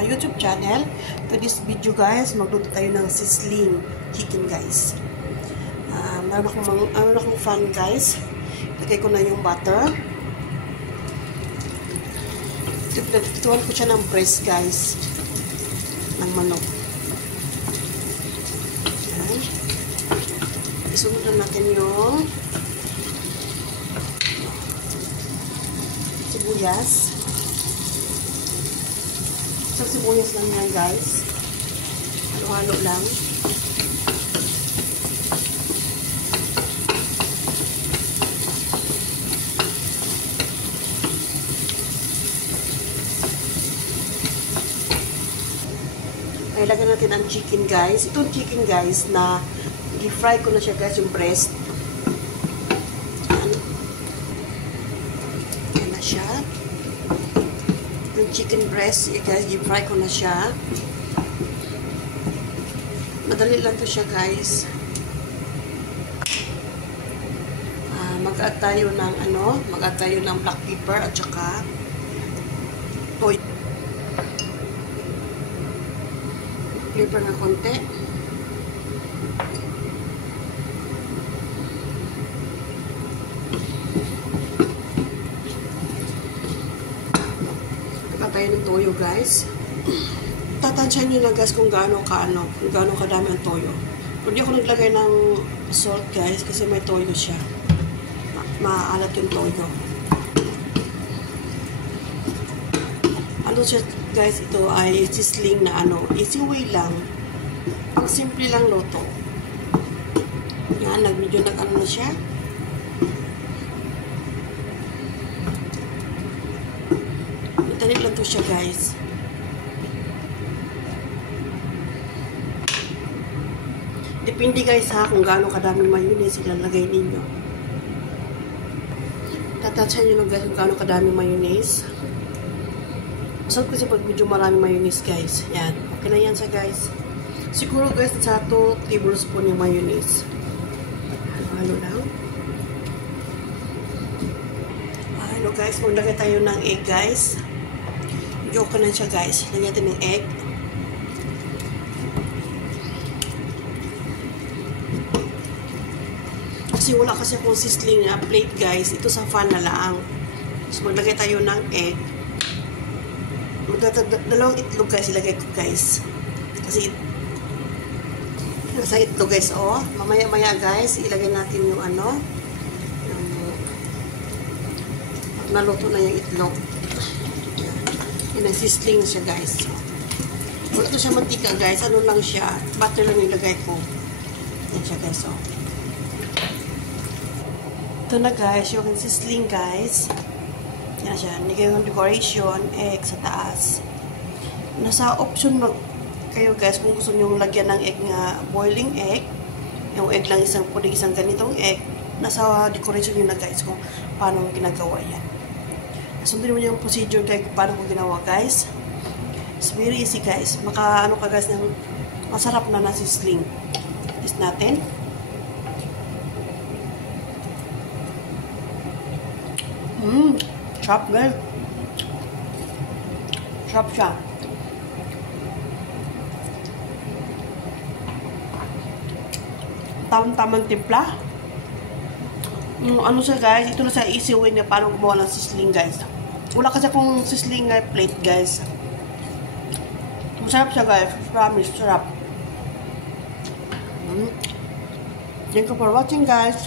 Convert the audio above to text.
my YouTube channel. To this video guys, magluto tayo ng sizzling chicken guys. Meron akong fan guys. Lagay ko na yung butter. Tutuan ko siya ng breast guys. Ng manok. Ayan. Isunod na natin yung sibuyas. Isang sibuyas lang yan guys. Halo-halo lang. Ay, lagyan natin ang chicken guys. Itong chicken guys na i-fry ko na siya guys, yung breast. Ayan na siya. Yung chicken breast, guys, i-fry ko na siya. Madali lang to siya guys. Mag-add tayo ng mag-add tayo ng black pepper at saka toyo. Pepper na konti. Tayo ng toyo guys. Tatansyahan nyo na guys kung gaano kadami ang toyo. Hindi ako naglagay ng salt guys kasi may toyo siya. Maalat yung toyo. Ano siya guys, ito ay sizzling na easy way lang. Ang simple lang luto. Yan, medyo na siya. Madali lang to siya guys. Depende guys ha kung gaano kadaming mayonnaise ilalagay ninyo. Tatansyahan nyo lang guys kung gaano kadaming mayonnaise. Masarap kasi pag medyo maraming mayonnaise guys. Yan. Okay na yan sa guys. Siguro guys sa 2 tablespoon yung mayonnaise. Halo lang. Halo guys. Maglagay tayo ng egg guys. Medyo okay na siya guys. Lagyan natin ng egg. Kasi wala kasi akong sizzling na plate guys. Ito sa fan na lang. So maglagay tayo ng egg. Dalawang itlog guys ilagay ko guys. Kasi nasa itlog guys mamaya guys ilagay natin yung naluto na yung itlog. Yan ang sizzling siya guys. Wala to siya mantika guys. Ano lang siya, butter lang ilagay ko. Yan siya guys. Ito na guys yung sizzling guys. Yan siya. Nigay yung decoration, egg sa taas. Nasa option kayo guys kung gusto nyo lagyan ng egg nga boiling egg. Yung egg lang pwedeng isang ganitong egg. Nasa decoration nyo na guys kung paano ginagawa yan. Sundin mo yung procedure guys kung paano ko ginawa guys. It's very easy guys. Ka guys ng masarap na sizzling. Test natin. Sarap guys. Sarap siya. Tamang timpla. Siya guys, ito na sa easy way na paano gumawa ng sizzling guys. Wala kasi akong sizzling plate guys. Masarap siya guys. Promise, sarap. Thank you for watching guys.